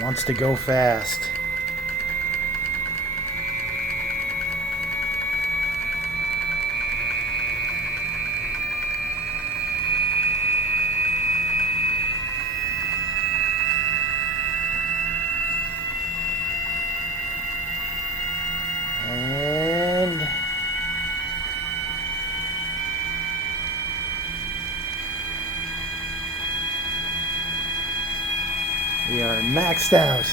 Wants to go fast. And we are maxed out.